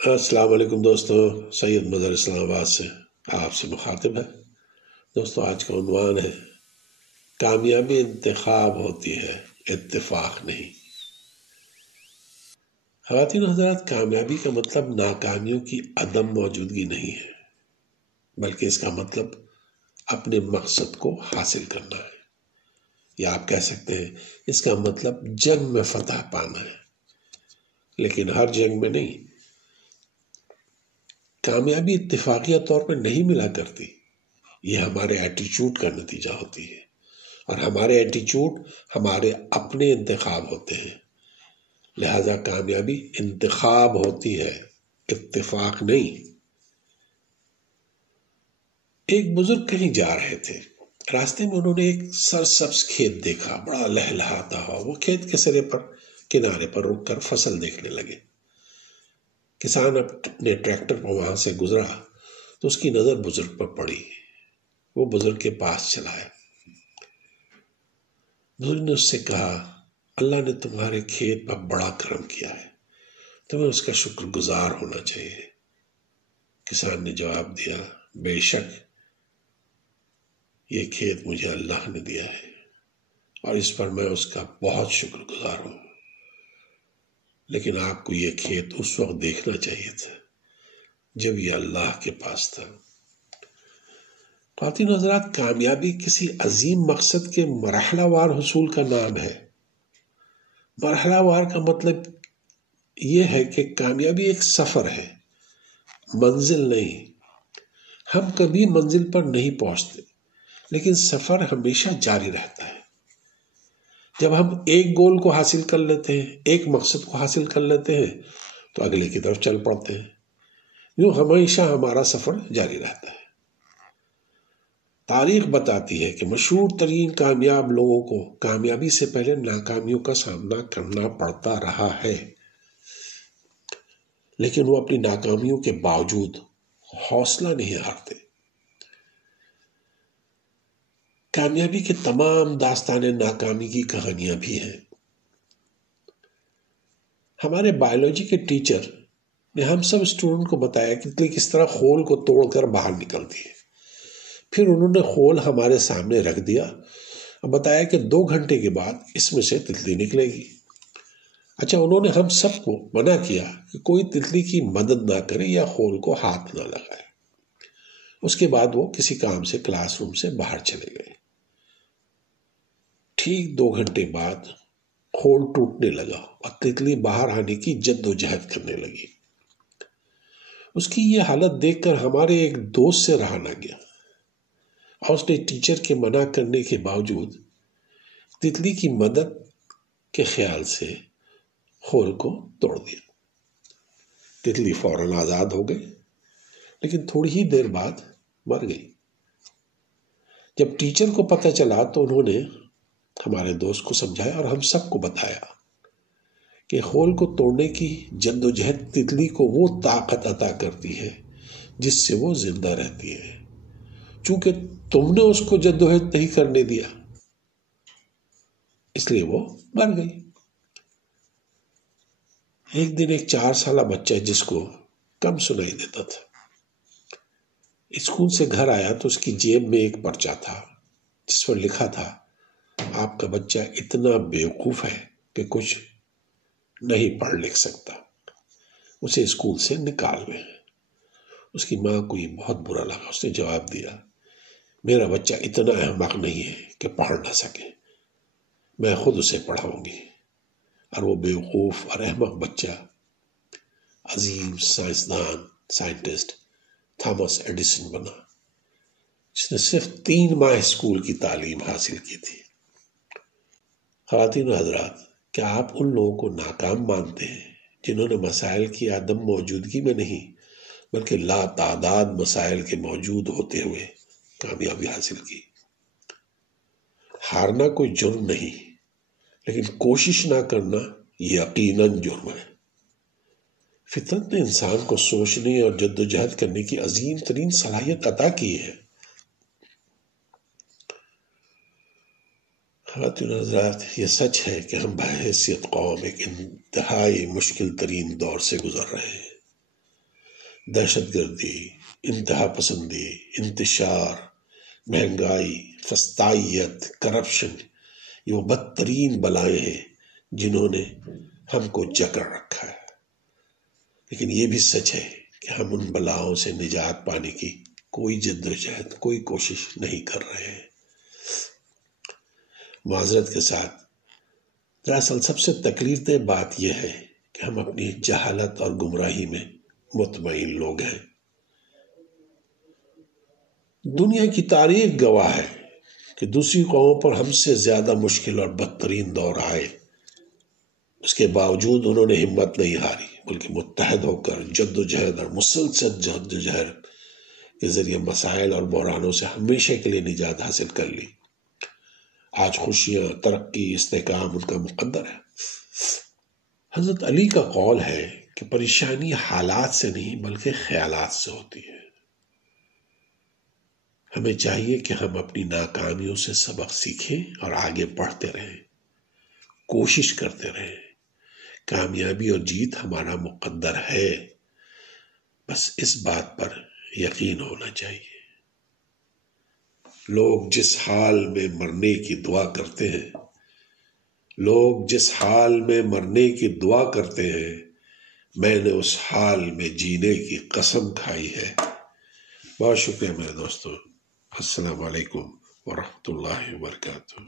السلام علیکم دوستو، سید مظہر اسلام آباد سے آپ سے مخاطب ہے۔ دوستو آج کا عنوان ہے کامیابی انتخاب ہوتی ہے، اتفاق نہیں۔ خواتین و حضرات، کامیابی کا مطلب ناکامیوں کی عدم موجودگی نہیں ہے، بلکہ اس کا مطلب اپنے مقصد کو حاصل کرنا ہے، یا آپ کہہ سکتے ہیں اس کا مطلب جنگ میں فتح پانا ہے، لیکن ہر جنگ میں نہیں۔ کامیابی اتفاقیہ طور پر نہیں ملا کرتی، یہ ہمارے ایٹیچیوڈ کا نتیجہ ہوتی ہے، اور ہمارے ایٹیچیوڈ ہمارے اپنے انتخاب ہوتے ہیں۔ لہذا کامیابی انتخاب ہوتی ہے، اتفاق نہیں۔ ایک بزرگ کہیں جا رہے تھے، راستے میں انہوں نے ایک سرسبز کھیت دیکھا، بڑا لہلہاتا ہوا۔ وہ کھیت کے کنارے پر رک کر فصل دیکھنے لگے۔ کسان اپنے ٹریکٹر پر وہاں سے گزرا تو اس کی نظر بزرگ پر پڑی۔ وہ بزرگ کے پاس چلا آیا۔ بزرگ نے اس سے کہا، اللہ نے تمہارے کھیت پر بڑا کرم کیا ہے، تمہیں اس کا شکر گزار ہونا چاہیے۔ کسان نے جواب دیا، بے شک یہ کھیت مجھے اللہ نے دیا ہے، اور اس پر میں اس کا بہت شکر گزار ہوں، لیکن آپ کو یہ کھیت اس وقت دیکھنا چاہیے تھا جب یہ اللہ کے پاس تھا۔ خواتین و حضرات، کامیابی کسی عظیم مقصد کے مرحلہ وار حصول کا نام ہے۔ مرحلہ وار کا مطلب یہ ہے کہ کامیابی ایک سفر ہے، منزل نہیں۔ ہم کبھی منزل پر نہیں پہنچتے، لیکن سفر ہمیشہ جاری رہتا ہے۔ جب ہم ایک گول کو حاصل کر لیتے ہیں، ایک مقصد کو حاصل کر لیتے ہیں، تو اگلے کی طرف چل پڑتے ہیں۔ یوں ہمیشہ ہمارا سفر جاری رہتا ہے۔ تاریخ بتاتی ہے کہ مشہور ترین کامیاب لوگوں کو کامیابی سے پہلے ناکامیوں کا سامنا کرنا پڑتا رہا ہے، لیکن وہ اپنی ناکامیوں کے باوجود حوصلہ نہیں ہارتے۔ کامیابی کے تمام داستانیں ناکامی کی کہانیاں بھی ہیں۔ ہمارے بایولوجی کے ٹیچر نے ہم سب اسٹوڈنٹ کو بتایا کہ کس طرح خول کو توڑ کر باہر نکلتی ہے۔ پھر انہوں نے خول ہمارے سامنے رکھ دیا اور بتایا کہ 2 گھنٹے کے بعد اس میں سے تتلی نکلے گی۔ اچھا، انہوں نے ہم سب کو منع کیا کہ کوئی تتلی کی مدد نہ کرے یا خول کو ہاتھ نہ لگائے۔ اس کے بعد وہ کسی کام سے کلاس روم سے باہر چلے گئے۔ ٹھیک 2 گھنٹے بعد خول ٹوٹنے لگا اور تتلی باہر آنے کی جد و جہد کرنے لگی۔ اس کی یہ حالت دیکھ کر ہمارے ایک دوست سے رہا نہ گیا، اور اس نے ٹیچر کے منع کرنے کے باوجود تتلی کی مدد کے خیال سے خول کو توڑ دیا۔ تتلی فوراً آزاد ہو گئی، لیکن تھوڑی ہی دیر بعد مر گئی۔ جب ٹیچر کو پتہ چلا تو انہوں نے ہمارے دوست کو سمجھایا اور ہم سب کو بتایا کہ خول کو توڑنے کی جد و جہد تتلی کو وہ طاقت عطا کرتی ہے جس سے وہ زندہ رہتی ہے۔ چونکہ تم نے اس کو جد و جہد نہیں کرنے دیا، اس لیے وہ مر گئی۔ ایک دن ایک 4 سالہ بچہ جس کو کم سنائی دیتا تھا، اسکول سے گھر آیا تو اس کی جیب میں ایک پرچہ تھا جس پر لکھا تھا، آپ کا بچہ اتنا بیوقوف ہے کہ کچھ نہیں پڑھ لکھ سکتا، اسے اسکول سے نکال دیں۔ اس کی ماں کو یہ بہت برا لگا۔ اس نے جواب دیا، میرا بچہ اتنا احمق نہیں ہے کہ پڑھ نہ سکے، میں خود اسے پڑھاؤں گی۔ اور وہ بیوقوف اور احمق بچہ عظیم سائنسدان، سائنٹسٹ تھامس ایڈیسن بنا، جس نے صرف 3 ماہ اسکول کی تعلیم حاصل کی تھی۔ خواتین و حضرات، کیا آپ ان لوگوں کو ناکام مانتے ہیں جنہوں نے مسائل کی عدم موجودگی میں نہیں بلکہ لا تعداد مسائل کے موجود ہوتے ہوئے کامیابی حاصل کی؟ ہارنا کوئی جرم نہیں، لیکن کوشش نہ کرنا یقیناً جرم ہے۔ فطرت نے انسان کو سوچنے اور جد و جہد کرنے کی عظیم ترین صلاحیت عطا کی ہے۔ خواتین حضرات، یہ سچ ہے کہ ہم بحیثیت قوم ایک انتہائی مشکل ترین دور سے گزر رہے ہیں۔ دہشت گردی، انتہا پسندی، انتشار، مہنگائی، فسطائیت، کرپشن، یہ وہ بدترین بلائیں ہیں جنہوں نے ہم کو جکڑ رکھا ہے۔ لیکن یہ بھی سچ ہے کہ ہم ان بلاؤں سے نجات پانے کی کوئی جد و جہد، کوئی کوشش نہیں کر رہے ہیں۔ معذرت کے ساتھ، دراصل سب سے تکلیف دہ بات یہ ہے کہ ہم اپنی جہالت اور گمراہی میں مطمئن لوگ ہیں۔ دنیا کی تاریخ گواہ ہے کہ دوسری قوموں پر ہم سے زیادہ مشکل اور بدترین دور آئے، اس کے باوجود انہوں نے ہمت نہیں ہاری، بلکہ متحد ہو کر جد و جہد اور مسلسل جد و جہد کے ذریعے مسائل اور بحرانوں سے ہمیشہ کے لیے نجات حاصل کر لی۔ آج خوشیاں، ترقی، استحکام ان کا مقدر ہے۔ حضرت علی کا قول ہے کہ پریشانی حالات سے نہیں بلکہ خیالات سے ہوتی ہے۔ ہمیں چاہیے کہ ہم اپنی ناکامیوں سے سبق سیکھیں اور آگے بڑھتے رہیں، کوشش کرتے رہیں۔ کامیابی اور جیت ہمارا مقدر ہے، بس اس بات پر یقین ہونا چاہیے۔ لوگ جس حال میں مرنے کی دعا کرتے ہیں، لوگ جس حال میں مرنے کی دعا کرتے ہیں، میں نے اس حال میں جینے کی قسم کھائی ہے۔ بہت شکریہ میرے دوستوں۔ السلام علیکم ورحمۃ اللہ وبرکاتہ۔